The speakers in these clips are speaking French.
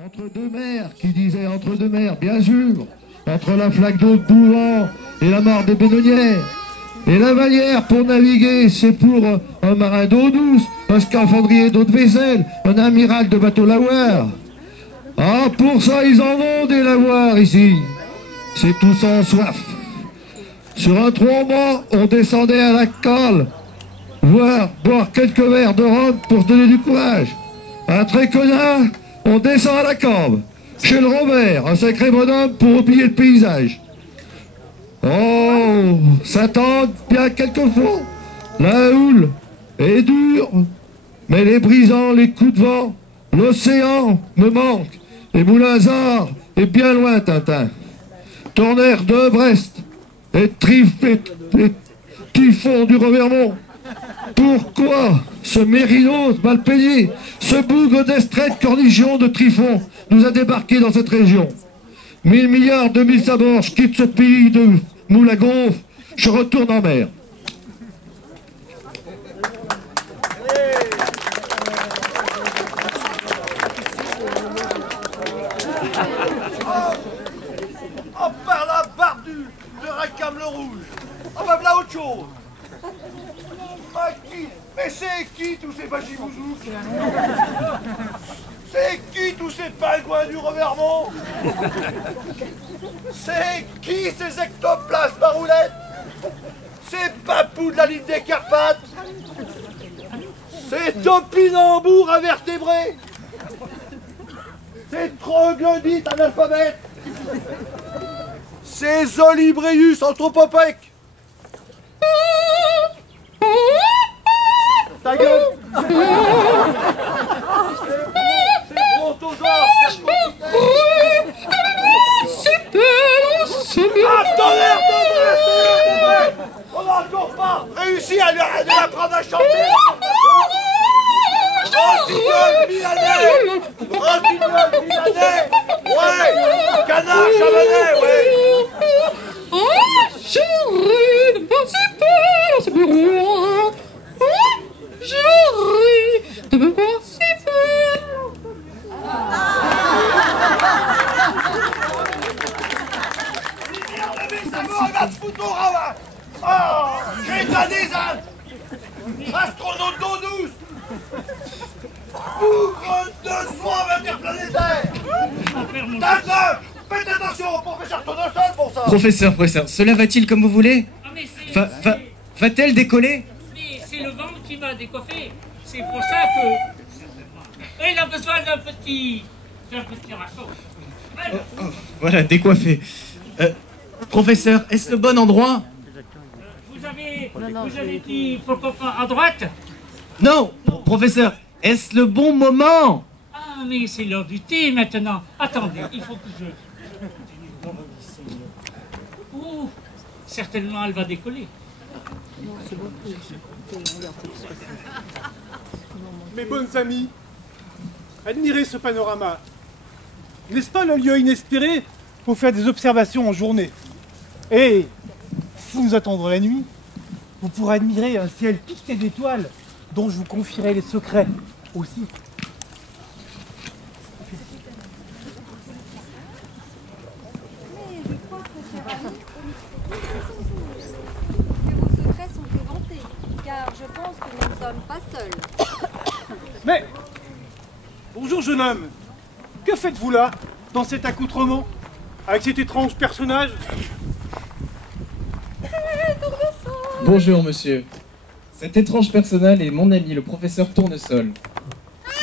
Entre deux mers, qui disait entre deux mers, bien sûr, entre la flaque d'eau de Bouvant et la mare des Bénonnières. Et la Vallière, pour naviguer, c'est pour un marin d'eau douce, un scaphandrier d'eau de vaisselle, un amiral de bateau lavoir. Ah, pour ça, ils en ont des lavoirs ici. C'est tout sans soif. Sur un trombant, on descendait à la cale, boire quelques verres de rhum pour se donner du courage. À Tréconnard, on descend à la Cambe. Chez le Robert, un sacré bonhomme pour oublier le paysage. Oh, ça tente bien quelquefois. La houle est dure, mais les brisants, les coups de vent, l'océan me manque. Et Moulinsart est bien loin, Tintin. Tonnerre de Brest et Typhon du Revermont. Pourquoi ce mérinos mal payé, ce bougre d'Estrée de Cornichon de Trifon nous a débarqué dans cette région? 1000 milliards de mille sabords, je quitte ce pays de moule à gonfle, je retourne en mer. Oh, par la barbe de Rackham le Rouge. Oh, bah voilà autre chose. Ah, mais c'est qui tous ces bagibouzouks? C'est qui tous ces pingouins du Revermont? C'est qui ces ectoplasmes à roulettes? Ces papous de la ligne des Carpates? Ces topinambours invertébrés? Ces troglodytes analphabètes? Ces olibréus anthropopèques? Ta gueule! C'est brontosaures! Attendez! On n'a encore pas réussi à lui apprendre à chanter! Rossignol milanais! Rossignol milanais! Ouais! Canard chavanais, ouais! Chérie, ne pensez pas dans ce bureau. Chérie, de me voir si belle. Ça me regarde foutre au ravin! Oh! Crétin des Alpes! Astronaute d'eau douce! Bougre de soif interplanétaire! D'accord! Faites attention, professeur Tournesol, pour ça! Professeur, cela va-t-il comme vous voulez? Ah, mais c'est... Va-t-elle décoller? Mais c'est le vent qui m'a décoiffé. C'est pour ça que... Il a besoin d'un petit rachot. Voilà, décoiffé. Professeur, est-ce le bon endroit? Vous avez dit pourquoi pas à droite? Non, professeur, est-ce le bon moment? Ah, mais c'est l'heure du thé maintenant. Attendez, il faut que je... Ouh, certainement elle va décoller. Mes bonnes amies, admirez ce panorama. N'est-ce pas le lieu inespéré pour faire des observations en journée? Et si nous attendons la nuit, vous pourrez admirer un ciel piqué d'étoiles dont je vous confierai les secrets aussi. Mais je crois que, cher ami, que vos secrets sont éventés, car je pense que nous ne sommes pas seuls. Mais, bonjour jeune homme, que faites-vous là, dans cet accoutrement, avec cet étrange personnage? Bonjour monsieur. Cet étrange personnage est mon ami le professeur Tournesol.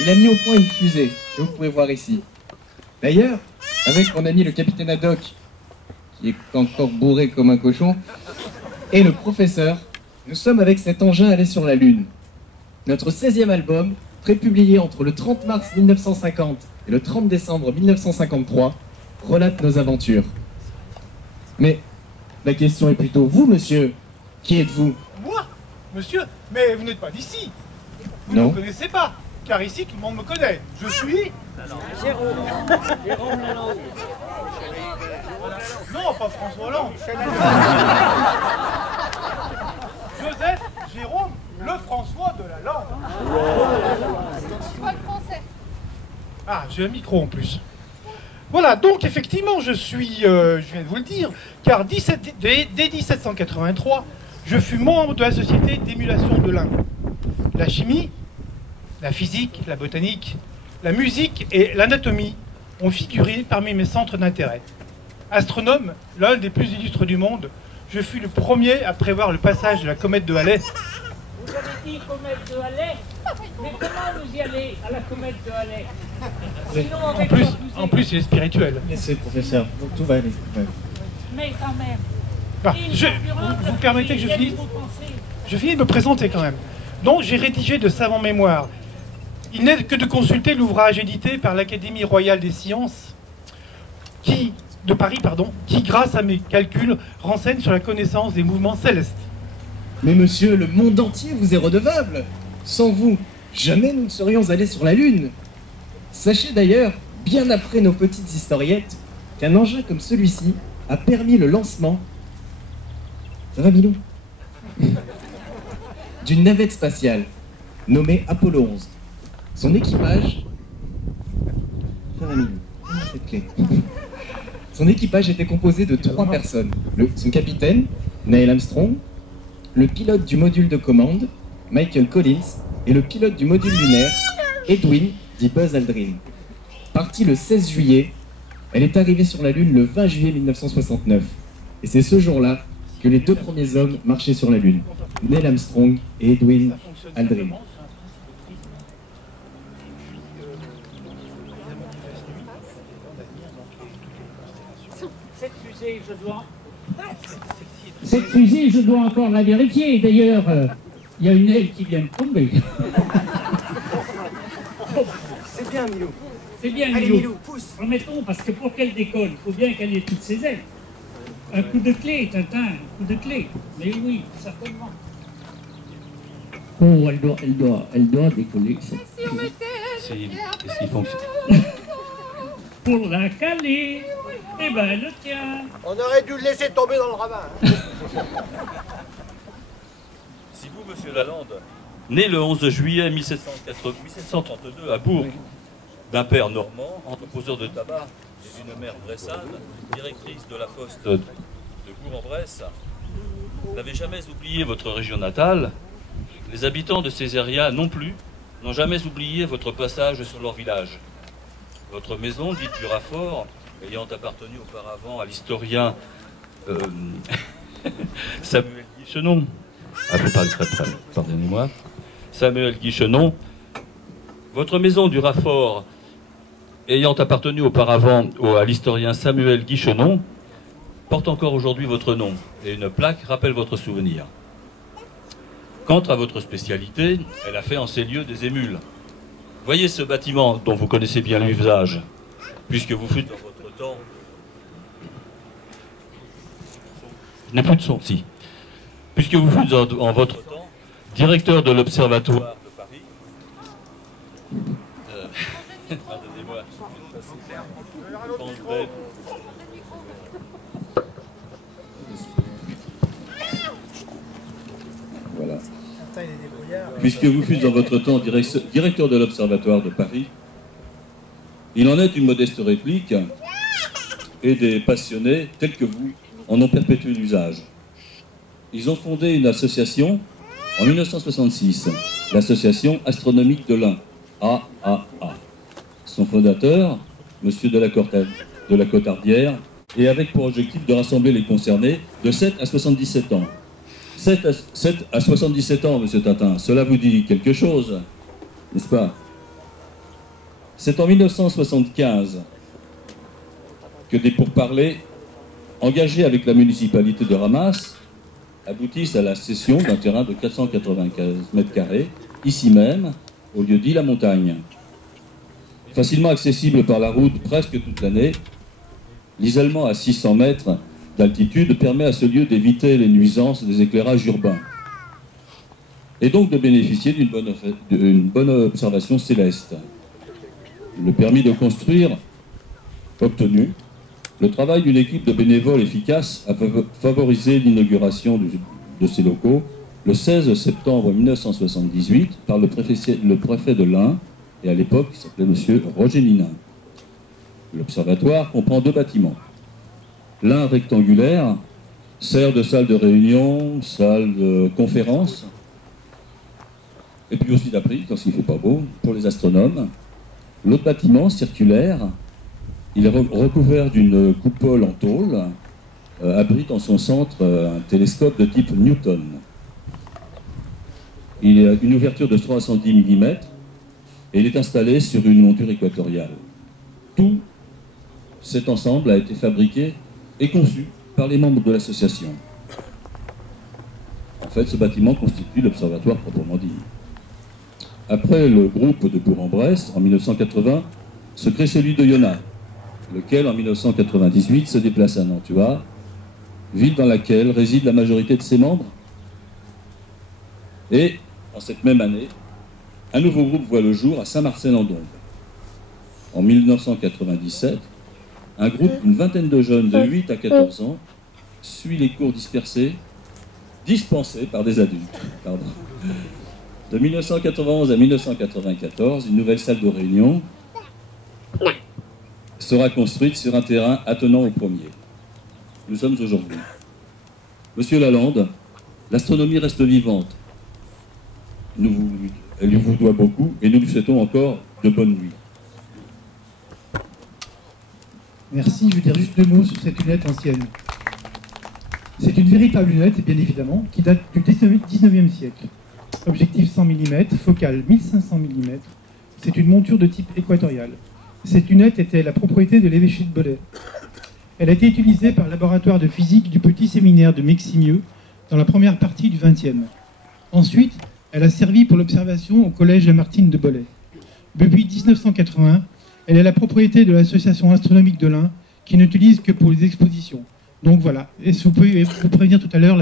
Il a mis au point une fusée que vous pouvez voir ici. D'ailleurs, avec mon ami le capitaine Haddock, qui est encore bourré comme un cochon, et le professeur, nous sommes avec cet engin allé sur la Lune. Notre 16e album, prépublié entre le 30 mars 1950 et le 30 décembre 1953, relate nos aventures. Mais la question est plutôt vous, monsieur. Qui êtes-vous? Moi? Monsieur? Mais vous n'êtes pas d'ici. Vous ne Non. me connaissez pas, car ici tout le monde me connaît. Je suis... Jérôme Lalande. Non, pas François Hollande. Joseph Jérôme Le François de la Lande. Pas le français. Ah, j'ai un micro en plus. Voilà, donc effectivement, je viens de vous le dire, car dès 1783, je fus membre de la Société d'émulation de l'Inde. La chimie, la physique, la botanique, la musique et l'anatomie ont figuré parmi mes centres d'intérêt. Astronome, l'un des plus illustres du monde, je fus le premier à prévoir le passage de la comète de Halley. Vous avez dit comète de Halley? Mais comment vous y allez à la comète de Halley? Sinon, avec En plus, il est spirituel. Laissez, professeur, donc tout va aller. Ouais. Mais quand même. Ah, vous permettez que je finisse? Je finis de me présenter quand même. Donc, j'ai rédigé de savants mémoires. Il n'est que de consulter l'ouvrage édité par l'Académie royale des sciences de Paris, qui, grâce à mes calculs, renseigne sur la connaissance des mouvements célestes. Mais monsieur, le monde entier vous est redevable. Sans vous, jamais nous ne serions allés sur la Lune. Sachez d'ailleurs, bien après nos petites historiettes, qu'un engin comme celui-ci a permis le lancement... Ça va, Milou? D'une navette spatiale, nommée Apollo 11. Son équipage... Ça va, Milou? Cette clé. Son équipage était composé de 3 personnes. Son capitaine, Neil Armstrong, le pilote du module de commande, Michael Collins, et le pilote du module lunaire, Edwin, dit Buzz Aldrin. Partie le 16 juillet, elle est arrivée sur la Lune le 20 juillet 1969. Et c'est ce jour-là que les 2 premiers hommes marchaient sur la Lune, Neil Armstrong et Edwin Aldrin. Cette fusée, je dois encore la vérifier. D'ailleurs, il y a une aile qui vient de tomber. C'est bien, Milou. C'est bien, Allez, Milou. Milou, pousse. Remettons, parce que pour qu'elle décolle, il faut bien qu'elle ait toutes ses ailes. Un coup de clé, Tintin, un coup de clé. Mais oui, certainement. Oh, elle doit décoller. Est-ce qu'il fonctionne? Pour la caler, eh ben, elle le tient. On aurait dû le laisser tomber dans le ravin. Si vous, monsieur Lalande, né le 11 juillet 1732 à Bourg, d'un père normand, entreposeur de tabac, et d'une mère bressane, directrice de la poste de Bourg-en-Bresse, n'avez jamais oublié votre région natale, les habitants de Césaria non plus n'ont jamais oublié votre passage sur leur village. Votre maison, dite du Raffort, ayant appartenu auparavant à l'historien Samuel Guichenon, ah, je parle très près, pardonnez-moi, Samuel Guichenon, votre maison du Raffort, ayant appartenu auparavant à l'historien Samuel Guichenon, porte encore aujourd'hui votre nom, et une plaque rappelle votre souvenir. Quant à votre spécialité, elle a fait en ces lieux des émules. Voyez ce bâtiment dont vous connaissez bien l'usage, puisque vous fûtes dans votre temps... Je n'ai plus de son, si. Puisque vous fûtes en votre temps directeur de l'Observatoire de Paris. Pardonnez-moi. Voilà. Puisque vous fûtes en votre temps directeur de l'Observatoire de Paris, il en est une modeste réplique, et des passionnés tels que vous en ont perpétué l'usage. Ils ont fondé une association en 1966, l'Association astronomique de l'Ain, AAA. Son fondateur, M. de la Cotardière, et avec pour objectif de rassembler les concernés de 7 à 77 ans. 7 à 77 ans, monsieur Tintin, cela vous dit quelque chose, n'est-ce pas? C'est en 1975 que des pourparlers engagés avec la municipalité de Ramas aboutissent à la cession d'un terrain de 495 mètres carrés, ici même, au lieu dit La Montagne. Facilement accessible par la route presque toute l'année, l'isolement à 600 mètres d'altitude permet à ce lieu d'éviter les nuisances des éclairages urbains et donc de bénéficier d'une bonne observation céleste. Le permis de construire obtenu, le travail d'une équipe de bénévoles efficace a favorisé l'inauguration de ces locaux le 16 septembre 1978 par le préfet de l'Ain et à l'époque il s'appelait M. Roger Ninin. L'observatoire comprend 2 bâtiments. L'un rectangulaire sert de salle de réunion, salle de conférence, et puis aussi d'abri quand il ne fait pas beau, pour les astronomes. L'autre bâtiment, circulaire, il est recouvert d'une coupole en tôle, abrite en son centre un télescope de type Newton. Il a une ouverture de 310 mm et il est installé sur une monture équatoriale. Tout cet ensemble a été fabriqué et conçu par les membres de l'association. En fait, ce bâtiment constitue l'observatoire proprement dit. Après le groupe de Bourg-en-Bresse, en 1980, se crée celui de Yonah, lequel, en 1998, se déplace à Nantua, ville dans laquelle réside la majorité de ses membres. Et, en cette même année, un nouveau groupe voit le jour à Saint-Marcel-en-Dombes. En 1997, un groupe d'une vingtaine de jeunes de 8 à 14 ans suit les cours dispensés par des adultes. Pardon. De 1991 à 1994, une nouvelle salle de réunion sera construite sur un terrain attenant au premier. Nous sommes aujourd'hui. Monsieur Lalande, l'astronomie reste vivante. Elle lui vous doit beaucoup et nous lui souhaitons encore de bonnes nuits. Merci, je vais dire juste 2 mots sur cette lunette ancienne. C'est une véritable lunette, bien évidemment, qui date du 19e siècle. Objectif 100 mm, focale 1500 mm. C'est une monture de type équatorial. Cette lunette était la propriété de l'évêché de Bollay. Elle a été utilisée par le laboratoire de physique du petit séminaire de Meximieux dans la première partie du XXe. Ensuite, elle a servi pour l'observation au collège Lamartine de Bollay. Depuis 1981, elle est la propriété de l'association astronomique de l'Ain, qui n'utilise que pour les expositions. Donc voilà, et vous pouvez vous prévenir tout à l'heure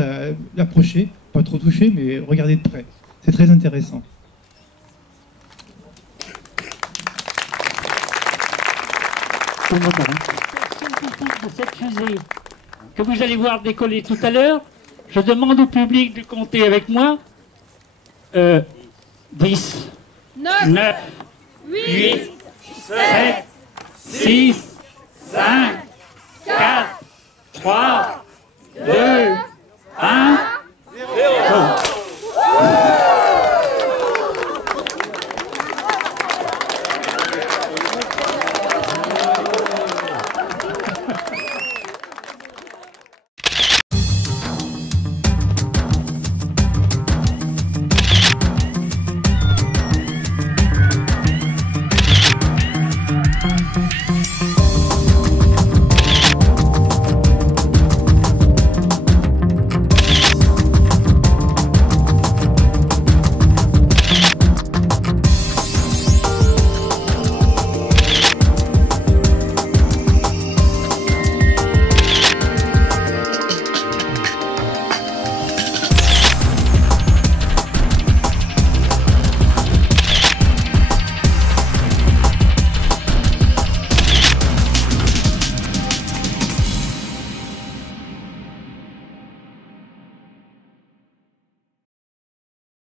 l'approcher, pas trop toucher, mais regardez de près. C'est très intéressant. De cette fusée que vous allez voir décoller tout à l'heure, je demande au public de compter avec moi 10, 9, 8, 7, 6, 5,